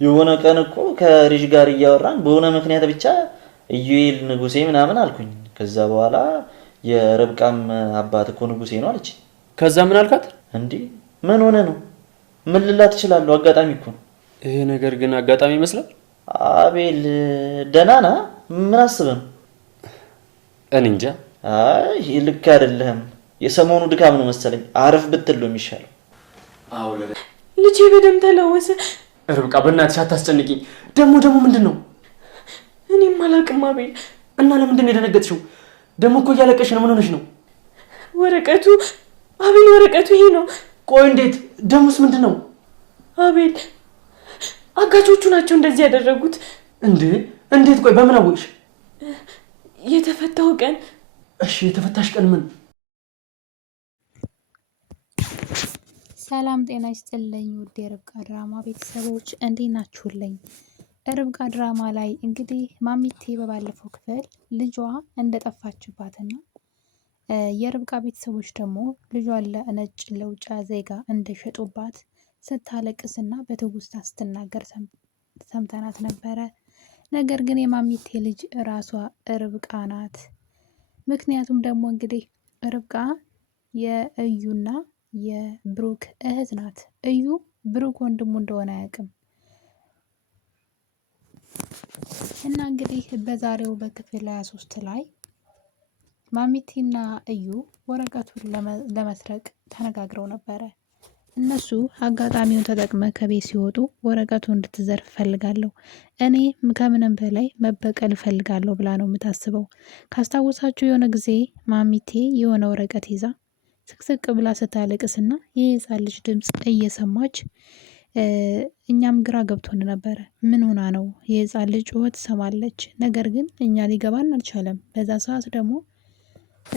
የሆነ ቀን እኮ ከልጅ ጋር እያወራን በሆነ ምክንያት ብቻ ኢዩኤል ንጉሴ ምናምን አልኩኝ። ከዛ በኋላ የርብቃም አባት እኮ ንጉሴ ነው አለች። ከዛ ምን አልካት? እንዲህ ምን ሆነ ነው? ምን ልላት እችላለሁ? አጋጣሚ እኮ ነው። ይሄ ነገር ግን አጋጣሚ ይመስላል። አቤል ደህና ና? ምን አስበህ ነው? እኔ እንጃ። አይ ልክ አይደለህም። የሰሞኑ ድካም ነው መሰለኝ። አረፍ ብትል ነው የሚሻለው። አዎ ልጄ በደም ተለወሰ። ርብቃ በእናትሽ አታስጨንቂኝ። ደግሞ ምንድን ነው? እኔም አላውቅም አቤል። እና ለምንድን ነው የደነገጥሽው? ደግሞ እኮ እያለቀሽ ነው። ምን ሆነሽ ነው? ወረቀቱ አቤል፣ ወረቀቱ ይሄ ነው። ቆይ እንዴት? ደሙስ ምንድን ነው? አቤል አጋቾቹ ናቸው እንደዚህ ያደረጉት። እንዴ እንዴት? ቆይ በምን አወቅሽ? የተፈታው ቀን። እሺ የተፈታሽ ቀን ምን? ሰላም ጤና ይስጥልኝ ውድ የርብቃ ድራማ ቤተሰቦች እንዴት ናችሁልኝ? ርብቃ ድራማ ላይ እንግዲህ ማሚቴ በባለፈው ክፍል ልጇ እንደጠፋችባትና የርብቃ ቤተሰቦች ደግሞ ልጇን ለነጭ ለውጭ ዜጋ እንደሸጡባት ስታለቅስና በትውስታ ስትናገር ሰምተናት ነበረ። ነገር ግን የማሚቴ ልጅ ራሷ ርብቃ ናት። ምክንያቱም ደግሞ እንግዲህ ርብቃ የእዩና የብሩክ እህት ናት። እዩ ብሩክ ወንድሙ እንደሆነ አያውቅም። እና እንግዲህ በዛሬው በክፍል 23 ላይ ማሚቴና እዩ ወረቀቱን ለመስረቅ ተነጋግረው ነበረ። እነሱ አጋጣሚውን ተጠቅመ ከቤት ሲወጡ ወረቀቱ እንድትዘርፍ ፈልጋለሁ፣ እኔ ከምንም በላይ መበቀል ፈልጋለሁ ብላ ነው የምታስበው። ካስታወሳችሁ የሆነ ጊዜ ማሚቴ የሆነ ወረቀት ይዛ ስቅስቅ ብላ ስታለቅስና የህፃን ልጅ ድምፅ እየሰማች እኛም ግራ ገብቶን ነበረ። ምን ሆና ነው? የህፃን ልጅ ጩኸት ትሰማለች፣ ነገር ግን እኛ ሊገባን አልቻለም። በዛ ሰዓት ደግሞ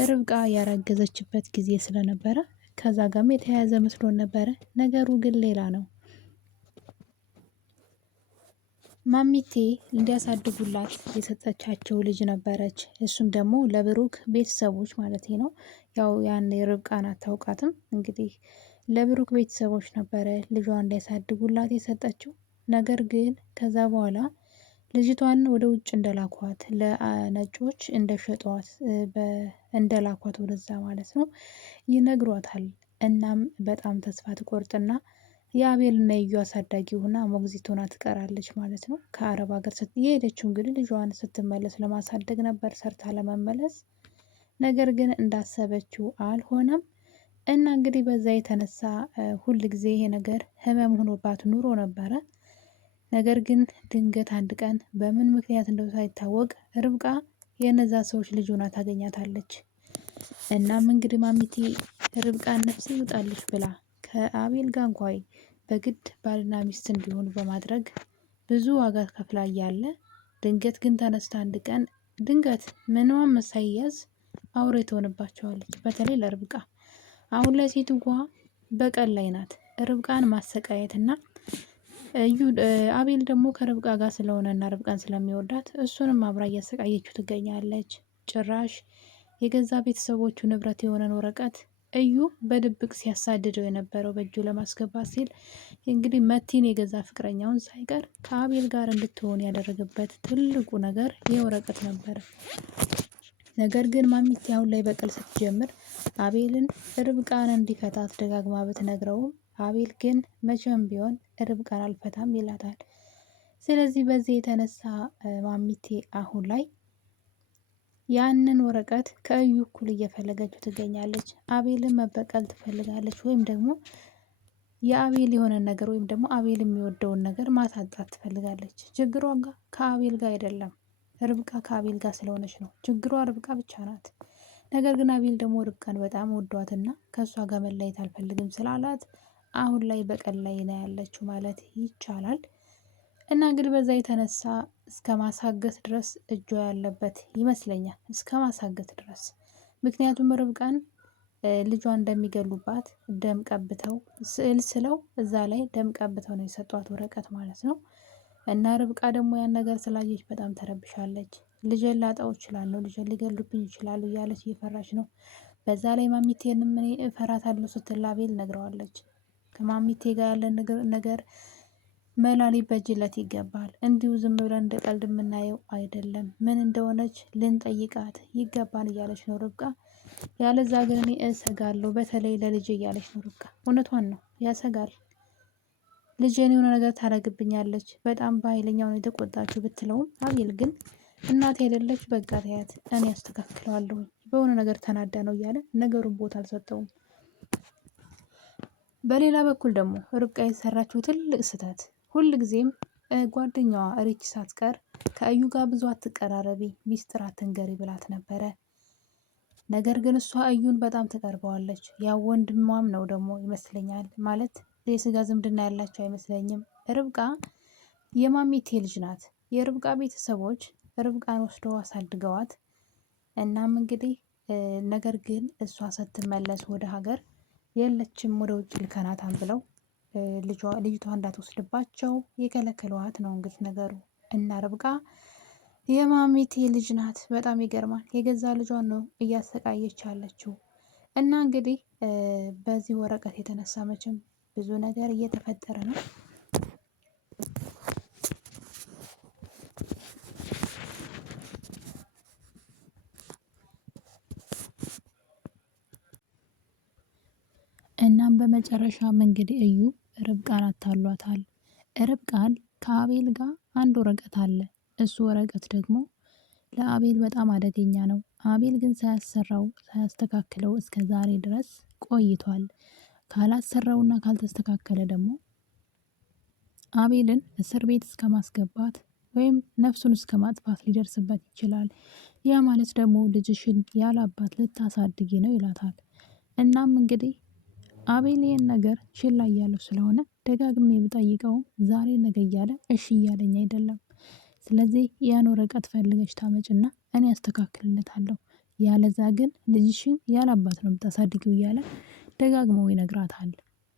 ርብቃ ያረገዘችበት ጊዜ ስለነበረ ከዛ ጋርም የተያያዘ መስሎን ነበረ። ነገሩ ግን ሌላ ነው። ማሚቴ እንዲያሳድጉላት የሰጠቻቸው ልጅ ነበረች። እሱም ደግሞ ለብሩክ ቤተሰቦች ማለት ነው። ያው ያን ርብቃን አታውቃትም። እንግዲህ ለብሩክ ቤተሰቦች ነበረ ልጇ እንዲያሳድጉላት የሰጠችው። ነገር ግን ከዛ በኋላ ልጅቷን ወደ ውጭ እንደላኳት፣ ለነጮች እንደሸጧት፣ እንደላኳት ወደዛ ማለት ነው ይነግሯታል። እናም በጣም ተስፋ ትቆርጥና የአቤልና የዩ አሳዳጊ ሆና ሞግዚት ሆና ትቀራለች ማለት ነው። ከአረብ ሀገር የሄደችው እንግዲህ ልጇን ስትመለስ ለማሳደግ ነበር፣ ሰርታ ለመመለስ። ነገር ግን እንዳሰበችው አልሆነም እና እንግዲህ በዛ የተነሳ ሁል ጊዜ ይሄ ነገር ህመም ሆኖባት ኑሮ ነበረ። ነገር ግን ድንገት አንድ ቀን በምን ምክንያት እንደው ሳይታወቅ ርብቃ የነዛ ሰዎች ልጅ ሆና ታገኛታለች። እናም እንግዲህ ማሚቴ ርብቃን ነፍስ ይውጣልሽ ብላ ከአቤል ጋር እንኳን በግድ ባልና ሚስት እንዲሆኑ በማድረግ ብዙ ዋጋ ከፍላ እያለ ድንገት ግን ተነስታ አንድ ቀን ድንገት ምንም ሳይያዝ አውሬ ትሆንባቸዋለች። በተለይ ለርብቃ አሁን ላይ ሴት እንኳ በቀል ላይ ናት። ርብቃን ማሰቃየትና አቤል ደግሞ ከርብቃ ጋር ስለሆነና ርብቃን ስለሚወዳት እሱንም አብራ እያሰቃየችው ትገኛለች። ጭራሽ የገዛ ቤተሰቦቹ ንብረት የሆነን ወረቀት እዩ በድብቅ ሲያሳድደው የነበረው በእጁ ለማስገባት ሲል እንግዲህ መቲን የገዛ ፍቅረኛውን ሳይቀር ከአቤል ጋር እንድትሆን ያደረገበት ትልቁ ነገር ይህ ወረቀት ነበረ። ነገር ግን ማሚቴ አሁን ላይ በቀል ስትጀምር አቤልን ርብቃን እንዲፈታት ደጋግማ ብትነግረውም አቤል ግን መቼም ቢሆን ርብቃን አልፈታም ይላታል። ስለዚህ በዚህ የተነሳ ማሚቴ አሁን ላይ ያንን ወረቀት ከእዩ እኩል እየፈለገችው ትገኛለች። አቤልን መበቀል ትፈልጋለች፣ ወይም ደግሞ የአቤል የሆነ ነገር ወይም ደግሞ አቤል የሚወደውን ነገር ማሳጣት ትፈልጋለች። ችግሯ ጋር ከአቤል ጋር አይደለም፣ ርብቃ ከአቤል ጋር ስለሆነች ነው። ችግሯ ርብቃ ብቻ ናት። ነገር ግን አቤል ደግሞ ርብቃን በጣም ወዷትና ከእሷ ጋር መለየት አልፈልግም ስላላት አሁን ላይ በቀል ላይ ነው ያለችው ማለት ይቻላል። እና እንግዲህ በዛ የተነሳ እስከ ማሳገት ድረስ እጇ ያለበት ይመስለኛል። እስከ ማሳገት ድረስ ምክንያቱም ርብቃን ልጇ እንደሚገሉባት ደም ቀብተው ስዕል ስለው እዛ ላይ ደም ቀብተው ነው የሰጧት ወረቀት ማለት ነው። እና ርብቃ ደግሞ ያን ነገር ስላየች በጣም ተረብሻለች። ልጄን ላጣው እችላለሁ፣ ልጄን ሊገሉብኝ ይችላሉ እያለች እየፈራች ነው። በዛ ላይ ማሚቴንም እኔ እፈራታለሁ ስትል ለአቤል ነግረዋለች። ከማሚቴ ጋር ያለን ነገር መላ ሊበጅለት ይገባል። እንዲሁ ዝም ብለን እንደ ቀልድ የምናየው አይደለም። ምን እንደሆነች ልንጠይቃት ይገባል እያለች ነው ርብቃ። ያለዛ ግን እኔ እሰጋለሁ፣ በተለይ ለልጅ እያለች ነው ርብቃ። እውነቷን ነው፣ ያሰጋል። ልጄን የሆነ ነገር ታደርግብኛለች፣ በጣም በኃይለኛው ነው የተቆጣችው ብትለውም አቤል ግን እናቴ አይደለች በቃ ተያት፣ እኔ አስተካክለዋለሁ፣ በሆነ ነገር ተናዳ ነው እያለ ነገሩን ቦታ አልሰጠውም። በሌላ በኩል ደግሞ ርብቃ የሰራችው ትልቅ ስህተት፣ ሁልጊዜም ጓደኛዋ ሪች ሳትቀር ከእዩ ጋር ብዙ አትቀራረቢ፣ ሚስጥር አትንገሪ ብላት ነበረ። ነገር ግን እሷ እዩን በጣም ትቀርበዋለች። ያው ወንድሟም ነው ደግሞ ይመስለኛል፣ ማለት የስጋ ዝምድና ያላቸው አይመስለኝም። ርብቃ የማሚቴ ልጅ ናት። የርብቃ ቤተሰቦች ርብቃን ወስደው አሳድገዋት። እናም እንግዲህ ነገር ግን እሷ ስትመለስ ወደ ሀገር የለችም፣ ወደ ውጭ ልከናታን ብለው ልጅቷ እንዳትወስድባቸው የከለከሏት ነው እንግዲህ ነገሩ። እና ርብቃ የማሚቴ ልጅ ናት። በጣም ይገርማል። የገዛ ልጇን ነው እያሰቃየች ያለችው። እና እንግዲህ በዚህ ወረቀት የተነሳ መቼም ብዙ ነገር እየተፈጠረ ነው። እናም በመጨረሻም እንግዲህ እዩ ርብቃን አታሏታል። ርብቃን ከአቤል ጋር አንድ ወረቀት አለ። እሱ ወረቀት ደግሞ ለአቤል በጣም አደገኛ ነው። አቤል ግን ሳያስተካክለው እስከ ዛሬ ድረስ ቆይቷል። ካላሰራውና ካልተስተካከለ ደግሞ አቤልን እስር ቤት እስከ ማስገባት ወይም ነፍሱን እስከ ማጥፋት ሊደርስበት ይችላል። ያ ማለት ደግሞ ልጅሽን ያለ አባት ልታሳድጊ ነው ይላታል። እናም እንግዲህ አቤል ይህን ነገር ችላ እያለው ስለሆነ ደጋግሜ ብጠይቀውም ዛሬ ነገ እያለ እሺ እያለኝ አይደለም። ስለዚህ ያን ወረቀት ፈልገሽ ታመጭና እኔ አስተካክልለታለሁ፣ ያለዛ ግን ልጅሽን ያለ አባት ነው የምታሳድጊው እያለ ደጋግሞ ይነግራታል።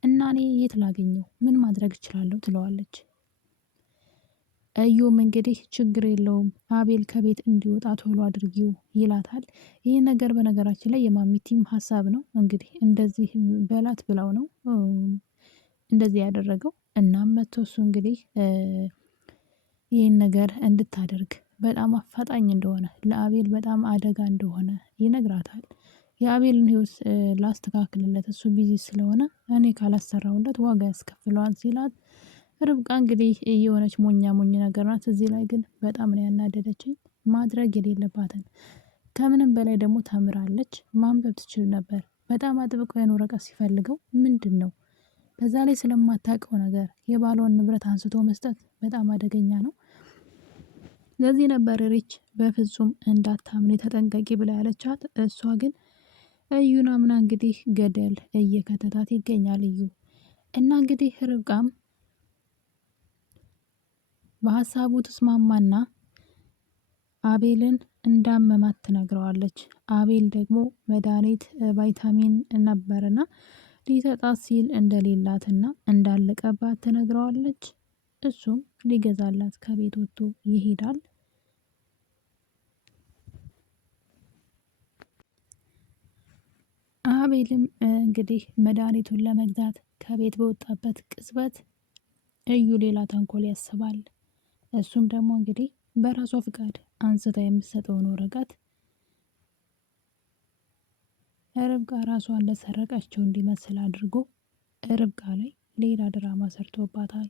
እና እኔ የት ላገኘው፣ ምን ማድረግ እችላለሁ ትለዋለች። እዩም እንግዲህ ችግር የለውም አቤል ከቤት እንዲወጣ ቶሎ አድርጊው ይላታል። ይህ ነገር በነገራችን ላይ የማሚቲም ሀሳብ ነው። እንግዲህ እንደዚህ በላት ብለው ነው እንደዚህ ያደረገው። እናም መቶ እሱ እንግዲህ ይህን ነገር እንድታደርግ በጣም አፋጣኝ እንደሆነ ለአቤል በጣም አደጋ እንደሆነ ይነግራታል። የአቤልን ሕይወት ላስተካክልለት እሱ ቢዚ ስለሆነ እኔ ካላሰራውለት ዋጋ ያስከፍለዋል ሲላት፣ ርብቃ እንግዲህ የሆነች ሞኛ ሞኝ ነገር ናት። እዚህ ላይ ግን በጣም ነው ያናደደችኝ። ማድረግ የሌለባትን ከምንም በላይ ደግሞ ተምራለች፣ ማንበብ ትችል ነበር። በጣም አጥብቆ ያን ወረቀት ሲፈልገው ምንድን ነው በዛ ላይ ስለማታውቀው ነገር የባሏን ንብረት አንስቶ መስጠት በጣም አደገኛ ነው። ለዚህ ነበር ሪች በፍጹም እንዳታምኒ ተጠንቀቂ ብላ ያለቻት። እሷ ግን እዩን አምና እንግዲህ ገደል እየከተታት ይገኛል እዩ። እና እንግዲህ ርብቃም በሀሳቡ ተስማማና አቤልን እንዳመማት ትነግረዋለች። አቤል ደግሞ መድኃኒት ቫይታሚን ነበርና ሊሰጣት ሲል እንደሌላትና እንዳለቀባት ትነግረዋለች። እሱም ሊገዛላት ከቤት ወጥቶ ይሄዳል። አቤልም እንግዲህ መድኃኒቱን ለመግዛት ከቤት በወጣበት ቅጽበት እዩ ሌላ ተንኮል ያስባል። እሱም ደግሞ እንግዲህ በራሷ ፍቃድ አንስታ የምትሰጠውን ወረቀት ርብቃ ራሷን ለሰረቀችው እንዲመስል አድርጎ ርብቃ ላይ ሌላ ድራማ ሰርቶባታል።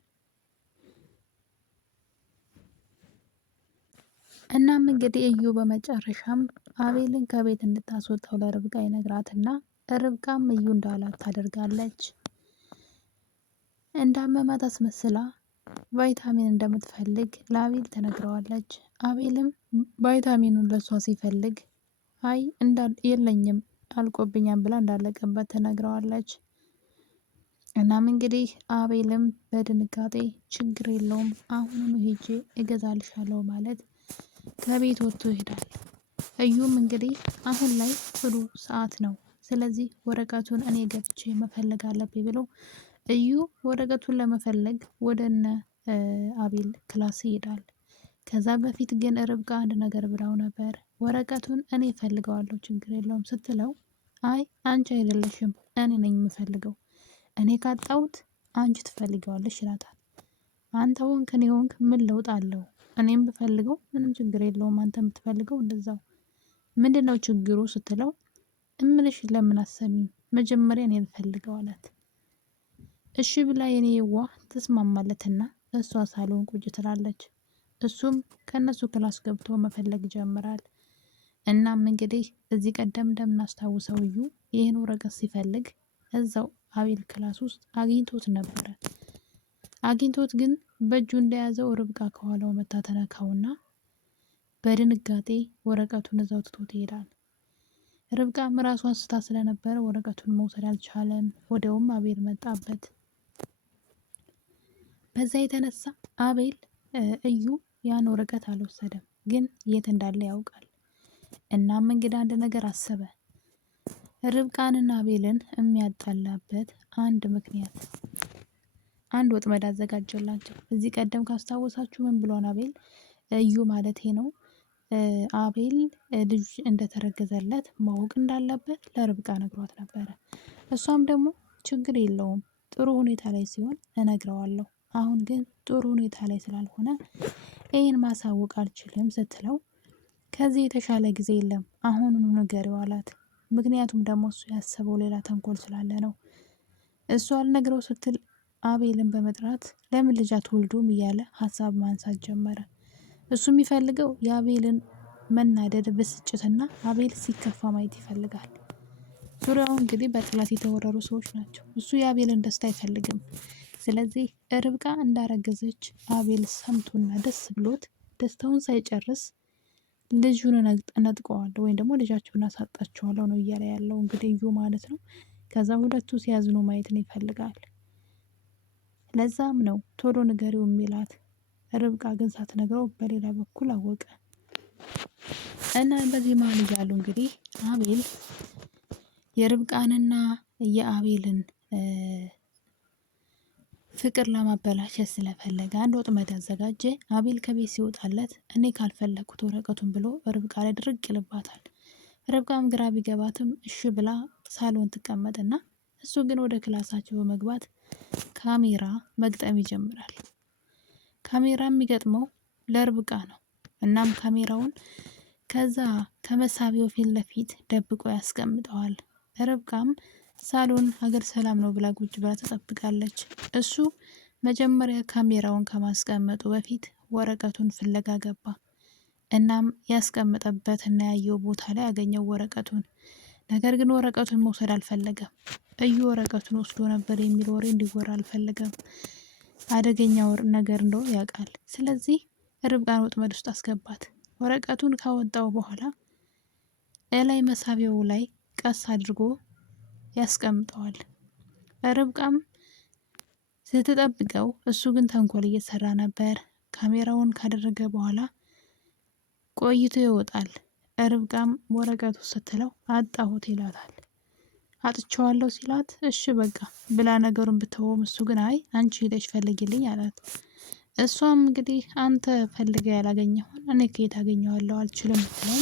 እናም እንግዲህ እዩ በመጨረሻም አቤልን ከቤት እንድታስወጣው ለርብቃ ይነግራትና ርብቃም እዩ እንዳላት ታደርጋለች። እንዳመማት አስመስላ ቫይታሚን እንደምትፈልግ ለአቤል ተነግረዋለች። አቤልም ቫይታሚኑን ለሷ ሲፈልግ አይ የለኝም አልቆብኛም ብላ እንዳለቀበት ትነግረዋለች። እናም እንግዲህ አቤልም በድንጋጤ ችግር የለውም አሁኑኑ ሄጄ እገዛልሻለሁ ማለት ከቤት ወጥቶ ይሄዳል። እዩም እንግዲህ አሁን ላይ ጥሩ ሰዓት ነው፣ ስለዚህ ወረቀቱን እኔ ገብቼ መፈለግ አለብኝ ብሎ እዩ ወረቀቱን ለመፈለግ ወደነ አቤል ክላስ ይሄዳል። ከዛ በፊት ግን ርብቃ አንድ ነገር ብላው ነበር። ወረቀቱን እኔ እፈልገዋለሁ ችግር የለውም ስትለው አይ አንቺ አይደለሽም እኔ ነኝ የምፈልገው፣ እኔ ካጣሁት አንቺ ትፈልገዋለሽ ይላታል። አንተ ሆንክ እኔ ሆንክ ምን ለውጥ አለው? እኔም ብፈልገው ምንም ችግር የለውም፣ አንተ የምትፈልገው እንደዛው። ምንድን ነው ችግሩ ስትለው እምልሽ ለምን አሰሚም መጀመሪያ እኔ ልፈልገው አላት። እሺ ብላ የኔ የዋህ ትስማማለትና እሷ ሳሎን ቁጭ ትላለች። እሱም ከነሱ ክላስ ገብቶ መፈለግ ይጀምራል። እናም እንግዲህ እዚህ ቀደም እንደምናስታውሰው እዩ ይህን ወረቀት ሲፈልግ እዛው አቤል ክላስ ውስጥ አግኝቶት ነበረ። አግኝቶት ግን በእጁ እንደያዘው ርብቃ ከኋላው መታ ተነካውና በድንጋጤ ወረቀቱን እዛው ትቶት ይሄዳል። ርብቃም ራሷን ስታ ስለነበረ ወረቀቱን መውሰድ አልቻለም። ወዲያውም አቤል መጣበት። በዛ የተነሳ አቤል እዩ ያን ወረቀት አልወሰደም፣ ግን የት እንዳለ ያውቃል። እናም እንግዲህ አንድ ነገር አሰበ። ርብቃንና አቤልን የሚያጣላበት አንድ ምክንያት፣ አንድ ወጥመድ አዘጋጀላቸው። እዚህ ቀደም ካስታወሳችሁ ምን ብሎን አቤል እዩ ማለት ነው አቤል ልጅ እንደተረገዘለት ማወቅ እንዳለበት ለርብቃ ነግሯት ነበረ። እሷም ደግሞ ችግር የለውም ጥሩ ሁኔታ ላይ ሲሆን እነግረዋለሁ፣ አሁን ግን ጥሩ ሁኔታ ላይ ስላልሆነ ይህን ማሳወቅ አልችልም ስትለው ከዚህ የተሻለ ጊዜ የለም አሁኑኑ ንገሪው አላት። ምክንያቱም ደግሞ እሱ ያሰበው ሌላ ተንኮል ስላለ ነው። እሱ አልነግረው ስትል አቤልን በመጥራት ለምን ልጅ አትወልዱም እያለ ሀሳብ ማንሳት ጀመረ። እሱ የሚፈልገው የአቤልን መናደድ፣ ብስጭትና አቤል ሲከፋ ማየት ይፈልጋል። ዙሪያው እንግዲህ በጥላት የተወረሩ ሰዎች ናቸው። እሱ የአቤልን ደስታ አይፈልግም። ስለዚህ ርብቃ እንዳረገዘች አቤል ሰምቶና ደስ ብሎት ደስታውን ሳይጨርስ ልጁን ነጥቀዋለሁ ወይም ደግሞ ልጃችሁን አሳጣችኋለሁ ነው እያለ ያለው እንግዲህ እዩ ማለት ነው። ከዛ ሁለቱ ሲያዝኑ ማየት ነው ይፈልጋል። ለዛም ነው ቶሎ ንገሪው የሚላት። ርብቃ ግን ሳትነግረው በሌላ በኩል አወቀ። እና በዚህ መሀል እያሉ እንግዲህ አቤል የርብቃንና የአቤልን ፍቅር ለማበላሸት ስለፈለገ አንድ ወጥመድ አዘጋጀ። አቤል ከቤት ሲወጣለት እኔ ካልፈለኩት ወረቀቱን ብሎ ርብቃ ላይ ድርቅ ይልባታል። ርብቃም ግራ ቢገባትም እሺ ብላ ሳሎን ትቀመጥና እሱ ግን ወደ ክላሳቸው በመግባት ካሜራ መግጠም ይጀምራል። ካሜራ የሚገጥመው ለርብቃ ነው። እናም ካሜራውን ከዛ ከመሳቢያው ፊት ለፊት ደብቆ ያስቀምጠዋል። ርብቃም ሳሎን ሀገር ሰላም ነው ብላ ቁጭ ብላ ትጠብቃለች። እሱ መጀመሪያ ካሜራውን ከማስቀመጡ በፊት ወረቀቱን ፍለጋ ገባ። እናም ያስቀመጠበት እና ያየው ቦታ ላይ ያገኘው ወረቀቱን። ነገር ግን ወረቀቱን መውሰድ አልፈለገም። እዩ ወረቀቱን ወስዶ ነበር የሚል ወሬ እንዲወራ አልፈለገም። አደገኛ ነገር እንደው ያውቃል። ስለዚህ ርብቃን ወጥመድ ውስጥ አስገባት። ወረቀቱን ካወጣው በኋላ እላይ መሳቢያው ላይ ቀስ አድርጎ ያስቀምጠዋል። ርብቃም ስትጠብቀው እሱ ግን ተንኮል እየሰራ ነበር። ካሜራውን ካደረገ በኋላ ቆይቶ ይወጣል። ርብቃም ወረቀቱ ስትለው አጣሁት ይላታል። አጥቼዋለሁ ሲላት እሺ በቃ ብላ ነገሩን ብትወውም እሱ ግን አይ አንቺ ሄደሽ ፈልጊልኝ አላት። እሷም እንግዲህ አንተ ፈልገ ያላገኘሁን እኔ ከየት አገኘዋለሁ አልችልም ብለው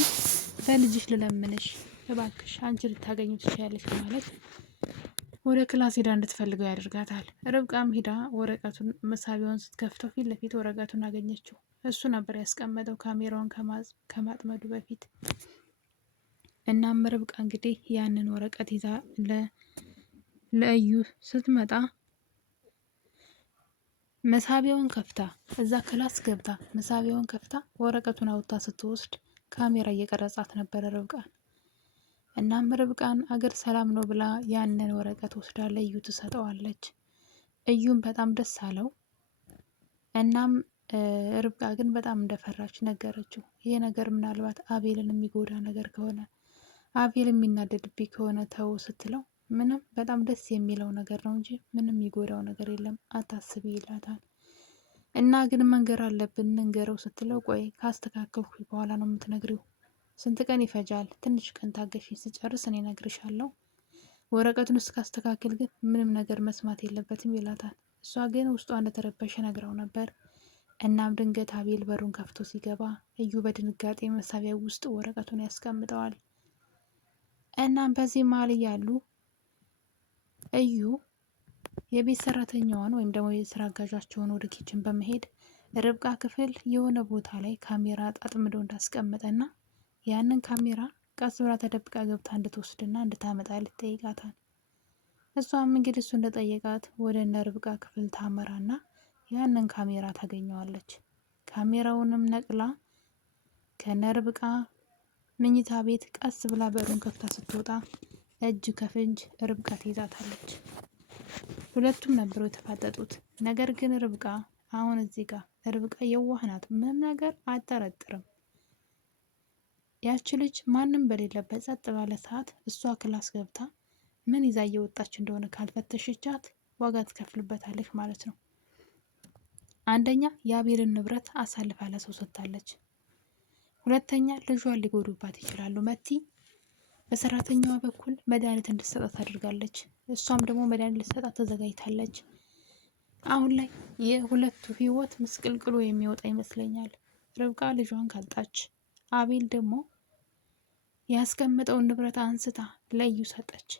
በልጅሽ ልለምንሽ እባክሽ አንቺ ልታገኙ ትችያለሽ ማለት ወደ ክላስ ሄዳ እንድትፈልገው ያደርጋታል። ርብቃም ሂዳ ወረቀቱን መሳቢያውን ስትከፍተው ፊት ለፊት ወረቀቱን አገኘችው። እሱ ነበር ያስቀመጠው ካሜራውን ከማጥመዱ በፊት። እናም ርብቃ እንግዲህ ያንን ወረቀት ይዛ ለእዩ ስትመጣ መሳቢያውን ከፍታ እዛ ክላስ ገብታ መሳቢያውን ከፍታ ወረቀቱን አውጥታ ስትወስድ ካሜራ እየቀረጻት ነበረ ርብቃን። እናም ርብቃን አገር ሰላም ነው ብላ ያንን ወረቀት ወስዳ ለእዩ ትሰጠዋለች። እዩም በጣም ደስ አለው። እናም ርብቃ ግን በጣም እንደፈራች ነገረችው። ይሄ ነገር ምናልባት አቤልን የሚጎዳ ነገር ከሆነ አቤል የሚናደድብኝ ከሆነ ተው ስትለው ምንም በጣም ደስ የሚለው ነገር ነው እንጂ ምንም የሚጎዳው ነገር የለም አታስቢ ይላታል። እና ግን መንገር አለብን እንንገረው ስትለው ቆይ ካስተካከልኩ በኋላ ነው የምትነግሪው፣ ስንት ቀን ይፈጃል? ትንሽ ቀን ታገሺ፣ ስጨርስ እኔ እነግርሻለሁ። ወረቀቱን እስካስተካከል ግን ምንም ነገር መስማት የለበትም ይላታል። እሷ ግን ውስጧ እንደተረበሸ ነግረው ነበር። እናም ድንገት አቤል በሩን ከፍቶ ሲገባ እዩ በድንጋጤ መሳቢያ ውስጥ ወረቀቱን ያስቀምጠዋል። እናም በዚህ መሀል እያሉ እዩ የቤት ሰራተኛዋን ወይም ደግሞ የስራ አጋዣቸውን ወደ ኪችን በመሄድ ርብቃ ክፍል የሆነ ቦታ ላይ ካሜራ አጥምዶ እንዳስቀመጠና ያንን ካሜራ ቀስ ብላ ተደብቃ ገብታ እንድትወስድና እንድታመጣ ልትጠይቃታል። እሷም እንግዲህ እሱ እንደጠየቃት ወደ እነ ርብቃ ክፍል ታመራና ያንን ካሜራ ታገኘዋለች። ካሜራውንም ነቅላ ከነ ርብቃ መኝታ ቤት ቀስ ብላ በሩን ከፍታ ስትወጣ እጅ ከፍንጅ ርብቃ ትይዛታለች። ሁለቱም ነበሩ የተፋጠጡት። ነገር ግን ርብቃ አሁን እዚህ ጋር ርብቃ የዋህ ናት፣ ምንም ነገር አጠረጥርም። ያቺ ልጅ ማንም በሌለበት ጸጥ ባለ ሰዓት እሷ ክላስ ገብታ ምን ይዛ እየወጣች እንደሆነ ካልፈተሸቻት ዋጋ ትከፍልበታለች ማለት ነው። አንደኛ የአቤልን ንብረት አሳልፋ ለሰው ሰጥታለች። ሁለተኛ ልጇን ሊጎዱባት ይችላሉ። መቲ በሰራተኛዋ በኩል መድኃኒት እንድትሰጣት አድርጋለች። እሷም ደግሞ መድኃኒት ልትሰጣት ተዘጋጅታለች። አሁን ላይ የሁለቱ ህይወት ምስቅልቅሎ የሚወጣ ይመስለኛል። ርብቃ ልጇን ካጣች፣ አቤል ደግሞ ያስቀመጠውን ንብረት አንስታ ለዩ ሰጠች።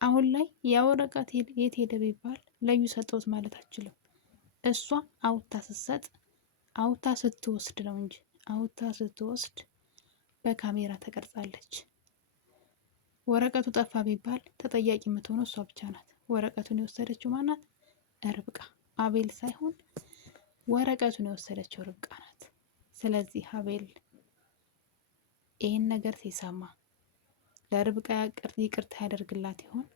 አሁን ላይ ያ ወረቀት የት ሄደ ቢባል ለዩ ሰጠውት ማለት አችልም። እሷ አውታ ስትሰጥ አውታ ስትወስድ ነው እንጂ አውታ ስትወስድ በካሜራ ተቀርጻለች። ወረቀቱ ጠፋ ቢባል ተጠያቂ የምትሆነው እሷ ብቻ ናት። ወረቀቱን የወሰደችው ማናት? ርብቃ፣ አቤል ሳይሆን ወረቀቱን የወሰደችው ርብቃ ናት። ስለዚህ አቤል ይህን ነገር ሲሰማ ለርብቃ ይቅርታ ያደርግላት ይሆን?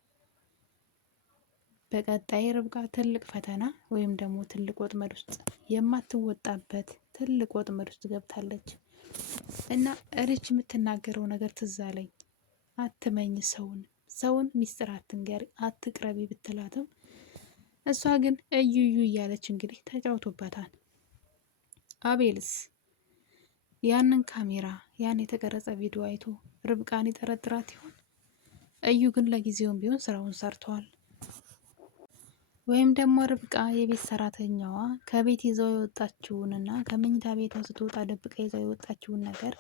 በቀጣይ ርብቃ ትልቅ ፈተና ወይም ደግሞ ትልቅ ወጥመድ ውስጥ የማትወጣበት ትልቅ ወጥመድ ውስጥ ገብታለች እና ርች የምትናገረው ነገር ትዝ አለኝ። አትመኝ ሰውን ሚስጥር አትንገሪ፣ አትቅረቢ ብትላትም እሷ ግን እዩ እያለች እንግዲህ ተጫውቶባታል። አቤልስ ያንን ካሜራ ያን የተቀረጸ ቪዲዮ አይቶ ርብቃን ይጠረጥራት ይሆን? እዩ ግን ለጊዜውም ቢሆን ስራውን ሰርተዋል። ወይም ደግሞ ርብቃ የቤት ሰራተኛዋ ከቤት ይዘው የወጣችውንና ከመኝታ ቤቷ ስትወጣ ደብቃ ይዘው የወጣችውን ነገር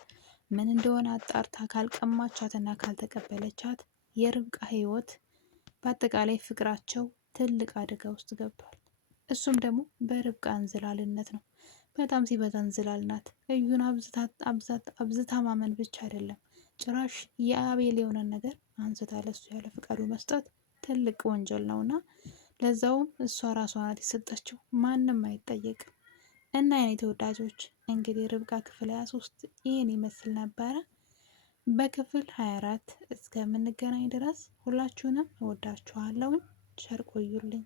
ምን እንደሆነ አጣርታ ካልቀማቻትና ካልተቀበለቻት የርብቃ ህይወት በአጠቃላይ ፍቅራቸው ትልቅ አደጋ ውስጥ ገብቷል። እሱም ደግሞ በርብቃ እንዝላልነት ነው። በጣም ሲበዛ እንዝላል ናት። እዩን አብዝታ ማመን ብቻ አይደለም፣ ጭራሽ የአቤል የሆነን ነገር አንስታ ለሱ ያለ ፍቃዱ መስጠት ትልቅ ወንጀል ነውና ለዛውም እሷ ራሷ ናት የሰጠችው፣ ማንም አይጠየቅም። እና የኔ ተወዳጆች እንግዲህ ርብቃ ክፍል 23 ይህን ይመስል ነበረ። በክፍል 24 እስከምንገናኝ ድረስ ሁላችሁንም እወዳችኋለሁ። ቸር ቆዩልኝ።